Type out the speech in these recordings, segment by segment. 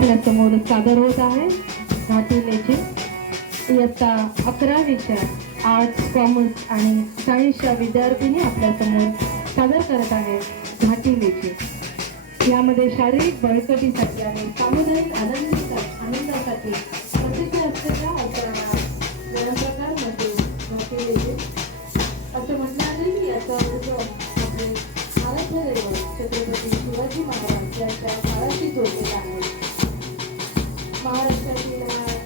आपल्यासमोर सादर होत आहे घाटीलेची इयत्ता 11वीच्या आर्ट्स, कॉमर्स आणि सायन्सच्या विद्यार्थिनी आपल्यासमोर सादर करत आहेत घाटीलेची. यामध्ये शारीरिक बळकटीसाठी आणि सामुदायिक आनंदासाठी प्रसिद्ध असलेल्या असा व्यायामप्रकार म्हणजे घाटीलेची. असं म्हटलं आहे की याचा उद्गम आपले आराध्य दैवत छत्रपती शिवाजी महाराज यांच्या काळाशी जोडलेला आहे. महाराष्ट्रातील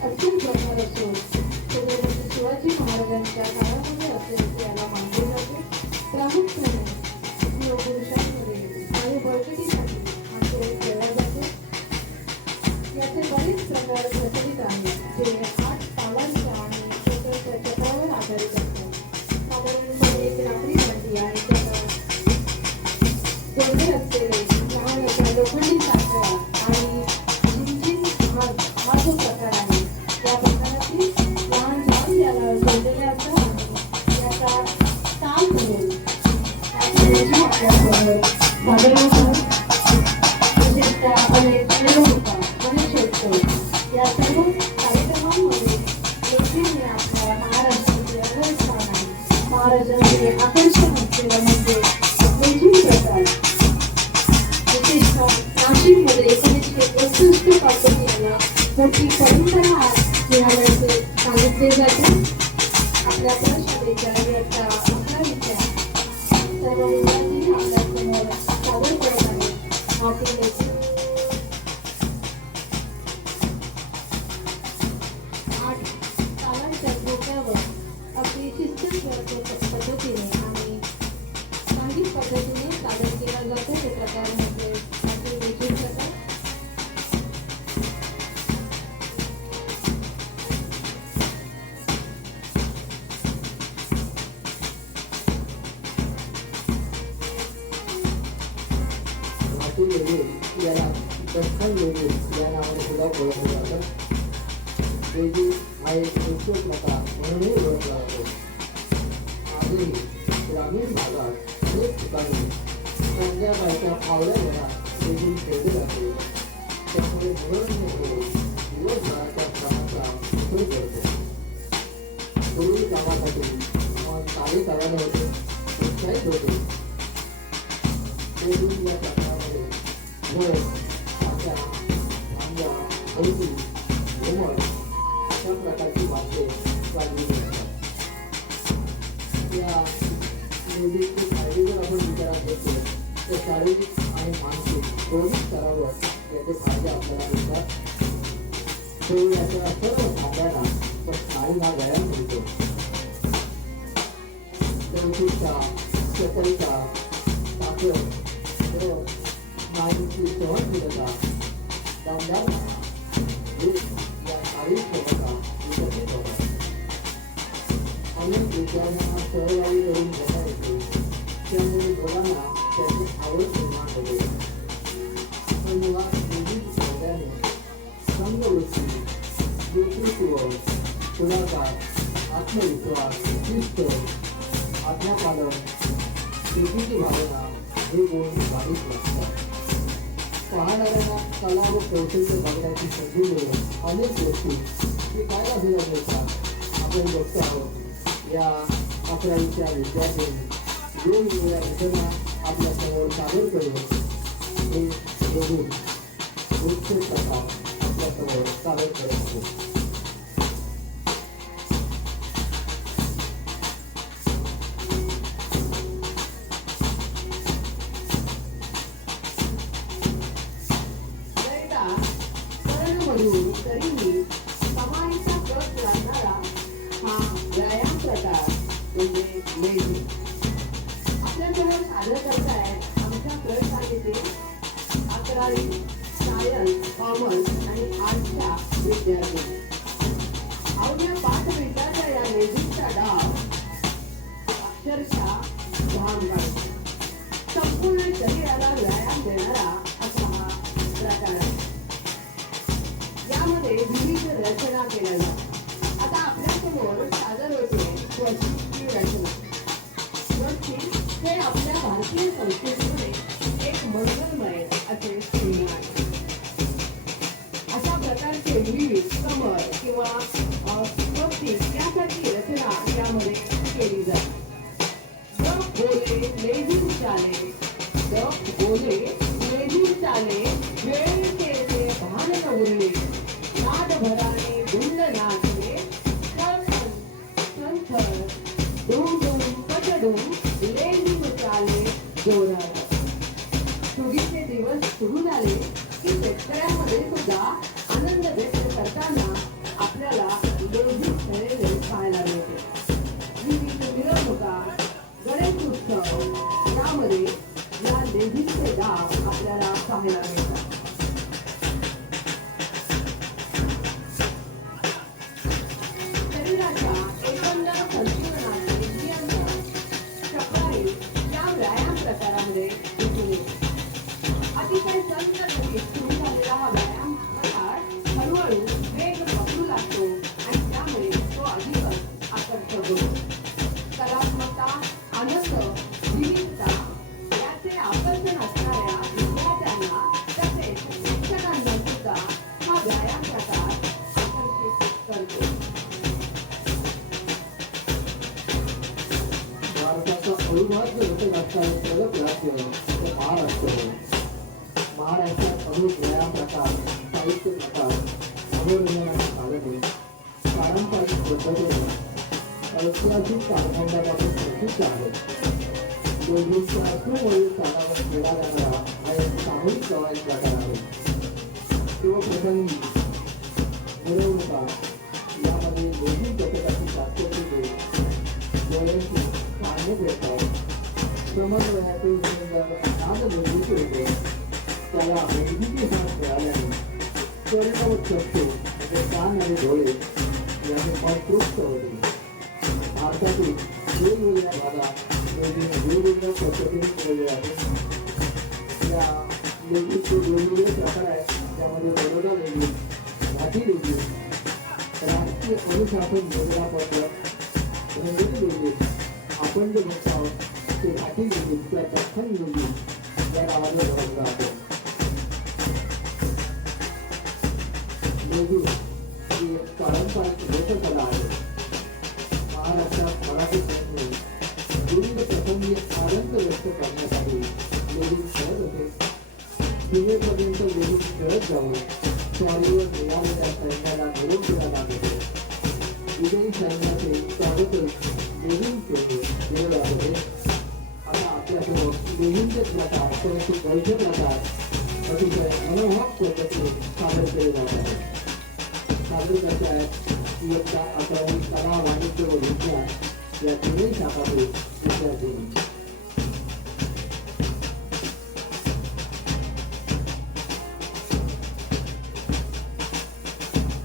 असीम प्रकार असून छत्रपती शिवाजी महाराजांच्या काळामध्ये असल्याचे याला मानले जाते. प्रामुख्याने पुरुषांमध्ये आणि बळकटीसाठी हा खेळ खेळला जातो. याचे बरेच प्रकार प्रचलित आहेत जे 8 तालांच्या आणि छोट्याच्या चक्रावर आधारित असतात. साधारणपणे एक लाकडी भांडी आणि त्याला जोडले असलेले लहान अशा लोखंडी साखळ्या आणि हा जो प्रकार आहे या प्रकारातील लहान झाड याला जोडलेले असतात आणि याचा ताल धरून या सर्व कार्यक्रमांमध्ये लोकांनी आपल्या महाराष्ट्राचे अग्रस्थान आहे. महाराजांचे आकर्षण असलेलं म्हणजे लेझिम प्रकार. विशेषतः नाशिकमध्ये 1961 पासून याला मोठी परंपरा मिळाल्याचे सांगितले जाते. आपल्या प्रशालेच्या इयत्ता 11वीच्या सर्व विद्यार्थी आपल्यासमोर सादर करत आहेत घाटीलेची. 8 तालांच्या झोक्यावर अगदी शिस्तबद्ध पद्धतीने आणि सांघिक पद्धतीने सादर केला जातो. हे प्रकार म्हणजे घाटीलेची प्रकार. याला दख्खन लेझीम या नावाने सुद्धा ओळखलं जातं. लेझीम हा एक नृत्य प्रकार म्हणूनही ओळखला जातो. आजही ग्रामीण भागात अनेक ठिकाणी संध्याकाळच्या फावल्या वेळात लेझीम खेळले जाते. त्यामुळे मनोरंजन दिवसभराच्या कामाचा उपयोग करतो. पूर्वी कामासाठी कार्य करायला होते, उत्साहित होते. लेझीम या प्रकारामध्ये घोड, पाचा, भांजा, हौदी, घुमट अशा प्रकारची वाद्ये वाजवली जातात. या लेझीमचे फायदे जर आपण विचारात घेतले तर शारीरिक आणि मानसिक दोन्ही स्तरावर याचे फायदे आपल्याला मिळतात. शरीराच्या सर्व भागांना स्नायूंना व्यायाम मिळतो. लवचिकता, चपलता, ताकद व स्नायूंची सहनशीलता, दमदारपणा हे या शारीरिक क्षमता विकसित होतात. अनेक विद्यार्थ्यांना सहभागी करून घेता येते. त्यामुळे मुलांना त्याची आवड निर्माण होते. पण मुळात लेझीम खेळल्याने संघवृत्ती, नेतृत्व, पुढाकार, आत्मविश्वास, शिस्त, आज्ञापालन, शेतीची भावना हे गुण वाढीत लागतात. पाहणाऱ्यांना कला व कौशल्य बघण्याची संधी मिळून अनेक गोष्टी शिकायला मिळतात. आपण बघतो आहोत या 11वीच्या विद्यार्थ्यांनी वेगवेगळ्या घटना आपल्यासमोर सादर करून हे लेझीम नृत्य प्रकार आपल्यासमोर सादर करत आहेत. तरीही कमाईचा कट लागणारा हा व्यायाम प्रकार म्हणजे लेझीम आपल्याजवळ सादर करताय आमच्या प्रशालेतील 11वी सायन्स, कॉमर्स आणि आर्ट्सच्या विद्यार्थी. अवघ्या 5 मिनिटाच्या या लेझीमचा डाव अक्षरशः भाग काढतो. संपूर्ण शरीराला व्यायाम देणारा असा हा प्रकार आहे. यामध्ये विविध रचना केल्या जातात. आता आपल्यासमोर सादर होते स्वस्तिकची रचना. स्वस्तिक हे आपल्या भारतीय संस्कृतीमध्ये एक मंगलमय असे चिन्ह आहे. कमळ किंवा स्वस्तिक यासारखी रचना यामध्ये केली जाते. जप बोले लेझीम चाले, जप बोले लेझीम चाले, वेळ केले भान न उरले, नाद भराने गुंड नाचले, थर धूम धूम पटडूम लेझीम चाले जोरात. सुगीचे दिवस सुरू झाले की शेतकऱ्यांमध्ये सुद्धा आनंद व्यक्त करताना आपल्याला लेझीम खेळलेले पाहायला मिळते. विविध मिरवणुका, गणेश उत्सव यामध्ये या लेझीमचे डाव आपल्याला पाहायला मिळतात. शरीराच्या एकंदर संतुलनाचे नियंत्रण सकाळी या व्यायाम प्रकारामध्ये दिसून येते. अतिशय संत गतीत सुरू झालेला हा व्यायाम प्रकार हळूहळू वेग पकडू लागतो आणि त्यामुळे तो अधिकच आकर्षक होतो. कलात्मकता, आनंद, विविधता याचे आकर्षण असणाऱ्या विद्यार्थ्यांना तसेच शिक्षकांना सुद्धा हा व्यायाम प्रकार आकर्षित करतो. भारताचा अविभाज्य घटक असणारे प्रगत राज्य हे महाराष्ट्र होय. महाराष्ट्रात अनेक व्यायाम प्रकार, साहित्य प्रकार, मनोरंजनाची साधने, पारंपरिक पद्धतीने ऐतिहासिक कालखंडापासून प्रसिद्ध आहेत. लेझीमच्या सुमोहित तालावर खेळला जाणारा हा एक सामूहिक कवायत प्रकार आहे. शिवप्रसंगी मिरवणुका यामध्ये लेझीम घटकाची प्रात्यक्षिके डोळ्यांची पाहणे भेटतात. समन्वयाचे सुंदर नाद निर्मिती होते. त्याला वेगवेगळी हात मिळाल्याने कर्णवत शब्दो म्हणजे कान आणि डोळे याने मन तृप्त होते. भारतातील वेगवेगळ्या भागात लेझीम वेगवेगळ्या पद्धतीने खेळले आहेत. या लेझीमचे वेगवेगळे प्रकार आहेत. त्यामध्ये बरोडा लेझीम, घाटी लेझीम, राष्ट्रीय अनुशासन योजना पद्धत, रंगोली लेझीम, आपण जे म्हणत आहोत ते घाटी लेझीम किंवा दख्खन लेझीम या नावाने ओळखला जातो. लेझीम ही एक पारंपरिक लोककला आहे. महाराष्ट्रात मराठी सैन्य विविध प्रसंगी आनंद व्यक्त करण्यासाठी लेझीम खेळत होते. सीमेपर्यंत लेझीम खेळत जाऊन स्वारीवर मिळालेल्या सैन्याला निरोप दिला जात होते. विजयी सैन्याचे स्वागत लेझीम खेळले केले जात होते. आता आपल्यासमोर लेझीमचे प्रकार, परंतु बैठे प्रकार अतिशय मनोभाव पद्धतीने सादर केले जात आहेत. सादर करते आहेत इयत्ता 11वी कला, वाणिज्य व विज्ञान या तिन्ही शाखातील विद्यार्थी.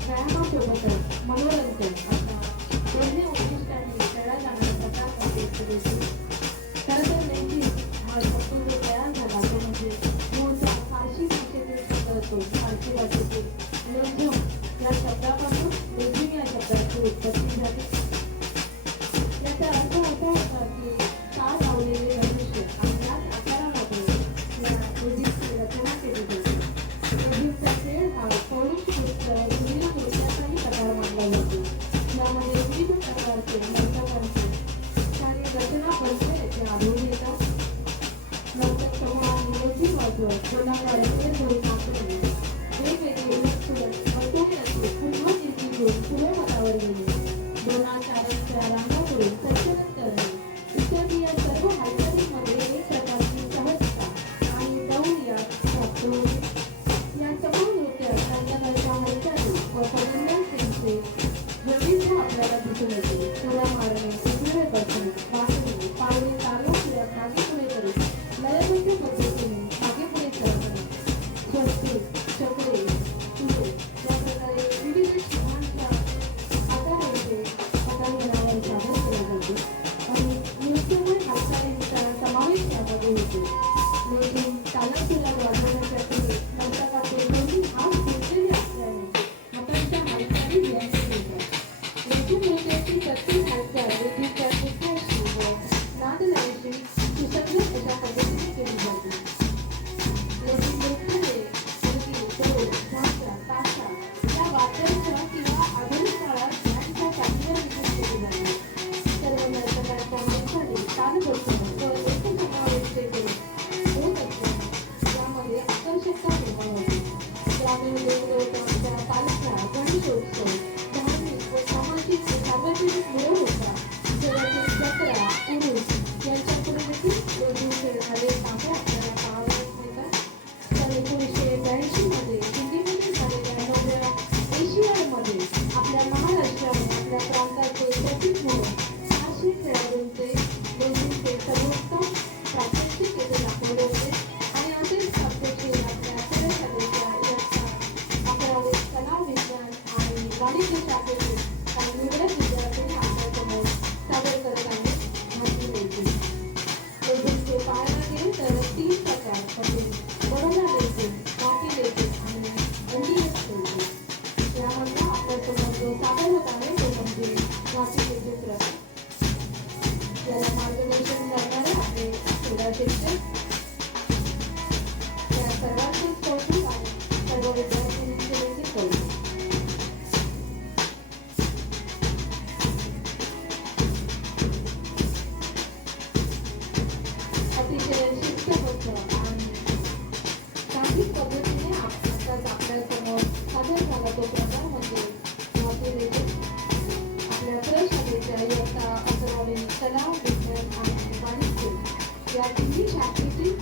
व्यायामासोबतच मनोरंजन अशा दोन्ही उद्दिष्टांनी खेळला जाणारा प्रकार म्हणजे लेझीम. खरं तर लेझीम हा शब्द जो तयार झाला तो म्हणजे मूळचा फारसी भाषेतील शब्द असतो. फारसी भाषेतील लेझीम या शब्दापासून लेझीम या शब्दाची उत्पत्ती झाली. याचा अर्थ असा होता की तार लावलेले मनुष्य आणि त्याच आकारामध्ये या लेझीमची रचना केली जाते. लेझीमचा खेळ हा पौरुष विविध नृत्याचाही प्रकार मानला जातो. यामध्ये विविध प्रकारचे नर्तकांचे शारीरिक रचना परिचयाचे आढळून येतात. नर्तक समूहाने लेझीम वाजवत गोलाकार खेळ करून नाचले. वेगवेगळे खुले मतावर गेले. दोनाचारांच्या रांगा करून संचलन करणे इत्यादी या सर्व हालचालींमध्ये एक प्रकारची सहजता आणि डौल यात प्राप्त होते. या समूह नृत्यात रंगनाच्या हालचाली व पदन्यांचे वैविध्य आपल्याला दिसून येते. तुला मारणे, उजवे बसणे, वाकणे, पावले तालुक्यात मागे पुढे करून लयबद्ध पद्धतीने मागे पुढे करणे, स्वस्तिक देवदेवतांच्या पालख्या, गणेशोत्सव, धार्मिक व सामाजिक व सार्वजनिक मेळ होता. शहरातील जत्रा, उरूस यांच्यापुढे देखील दिवसे झाले तांबे आपल्याला पाहावयास मिळतात. तर 1982 मध्ये दिल्लीमध्ये झालेल्या 9व्या एशियाडमध्ये आपल्या महाराष्ट्राने आपल्या प्रांताचे प्रतीक म्हणून 600 खेळाडूंचे दोन्हीचे सर्वोत्तम प्रात्यक्षिक येथे दाखवले होते. आणि असेच प्रात्यक्षिक आपल्या प्रशालेच्या इयत्ता 11वी कला, विज्ञान आणि वाणिज्य शाखेतील काही निवडक विद्यार्थ्यांनी आपल्यासमोर सादर करताना माहिती द्यायची. लेझिमचे पाहायला गेले तर 3 प्रकार म्हणजे बरोबर लेझिम, माती लेझिम आणि एनडीएस लेझिम. यामधला आपल्यासमोर जो सादर होत आहे तो म्हणजे माती लेझिम प्रकार. याला मार्गदर्शन करणारे आपले क्रीडा शिक्षक, या सर्वांचे कौतुक आणि सर्व विद्यार्थ्यांचे देखील कौतुक. अतिशय शिस्तबद्ध आणि तांत्रिक पद्धतीने आताच आपल्यासमोर सादर झाला तो प्रकार म्हणजे माती लेझिम. आपल्या प्रशालेच्या इयत्ता 11वी कला, विज्ञान आणि वाणिज्य या तिन्ही शाखेतील